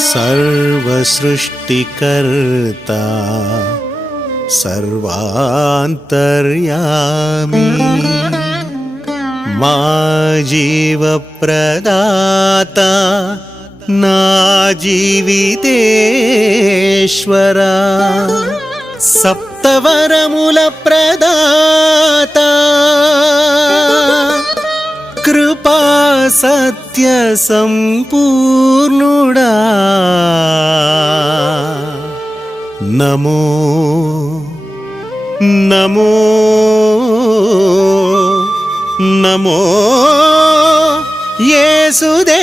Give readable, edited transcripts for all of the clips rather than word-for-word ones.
सर्वसृष्टिकर्ता सर्वान्तर्यामी मा जीवप्रदाता ना जीवितेश्वरा सप्तवरमुल प्रदाता कृपा सत्य संपूर्णुडा नमो नमो नमो येसुदेवा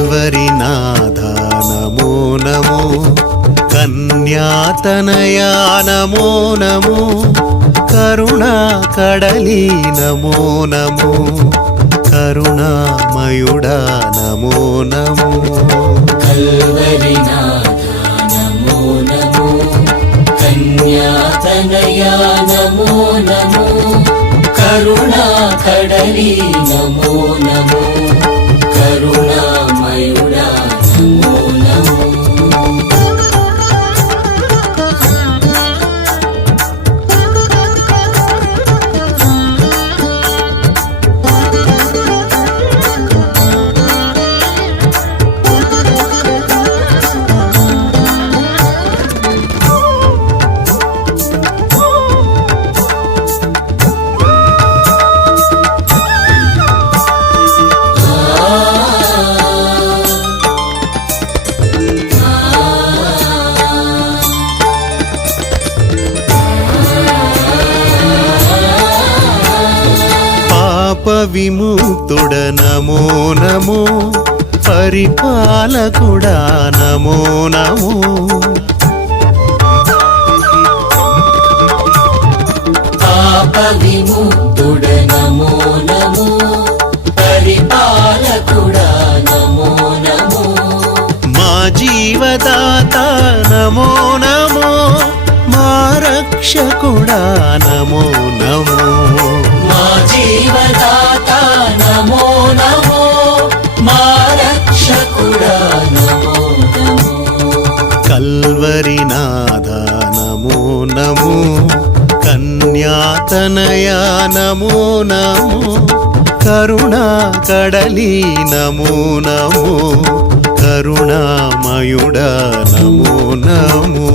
कल्वरिनाथा नमो नमो कन्यातनया नमो नमो करुणाकडली नमो नमो करुणामयुडा नमो नमो कल्वरिनाथा नमो नमो कन्यातनया नमो नमो करुणाकडली नमो नमो करुणामयुडा नमो नमो విముక్తుడ నమో నమో పరిపాలకుడా నమో నమో పాప విముక్తుడ నమో నమో పరిపాలకుడా నమో నమో మా జీవదాత నమో నమో మా రక్షకుడా నమో నమో మా జీవదాత నమో నమో మా రక్షకుడా నమో నమో కల్వరినాథ నమో నమో కన్యాతనయా నమో నమో కరుణాకడలి నమో నమో కరుణామయుడా నమో నమో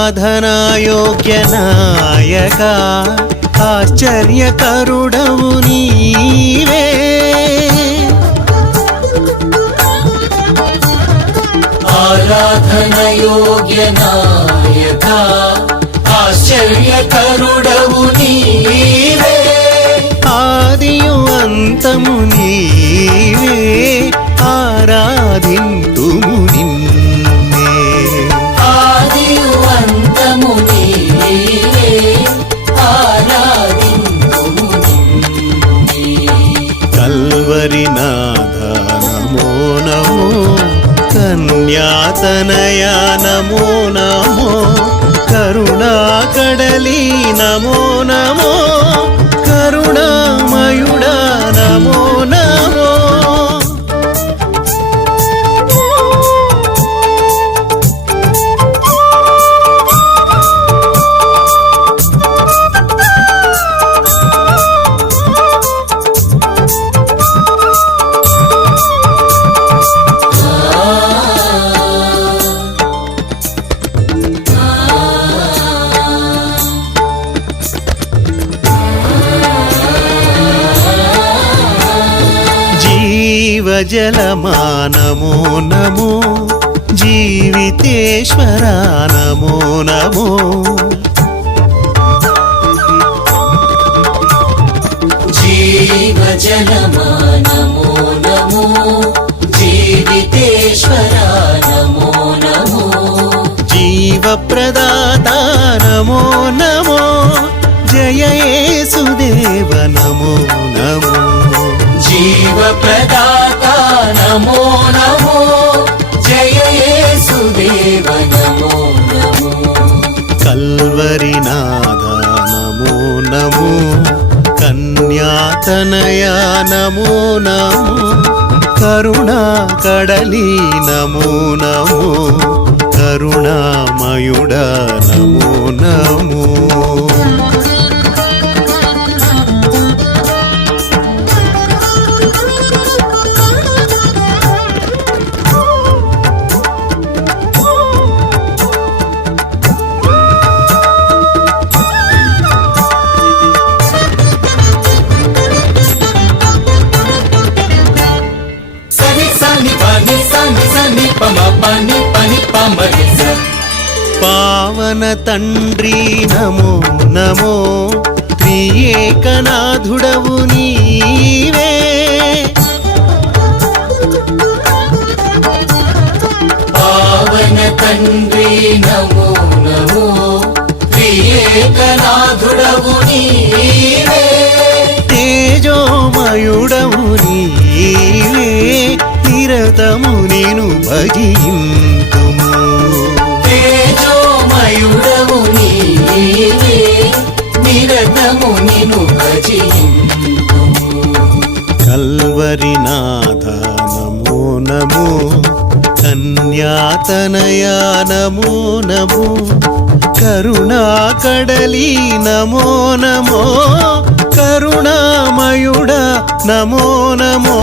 ఆరాధనాయోగ్య నాయక ఆశ్చర్యకరుడవు నీవే ఆరాధనయోగ్య నాయక ఆశ్చర్యకరుడవు నీవే ఆదియు అంతము నీవే ఆరాధింతుము నిన్నే ఆదియు అంతము నీవే ఆరాధింతుము నిన్నే కల్వరినాథ నమో నమో కన్యాతనయా నమో నమో కరుణాకడలి నమో నమో కరుణామయుడా నమో నమో జీవజలమా నమో నమో జీవితేశ్వరా నమో నమో జీవజలమా నమో నమో జీవితేశ్వరా నమో నమో జీవప్రదాత నమో నమో జయ యేసుదేవ నమో నమో జీవప్రదాత నమో నమో జయ యేసుదేవ నమో నమో కల్వరినాథ నమో నమో కన్యాతనయా నమో నమో కరుణా కడలి నమో నమో కరుణామయుడా నమో నమో పావన తండ్రి నమో నమో త్రియేకనాథుడవు నీవే పావన తండ్రి నమో నమో త్రియేకనాథుడవు నీవే తేజోమయుడవు నీవే నిరతము నేను భజింతుము తేజోమయుడవు నీవే నిరతము నిను భజింతుము కల్వరినాథ నమో నమో కన్యాతనయా నమో నమో కరుణా కడలి నమో నమో కరుణామయుడా నమో నమో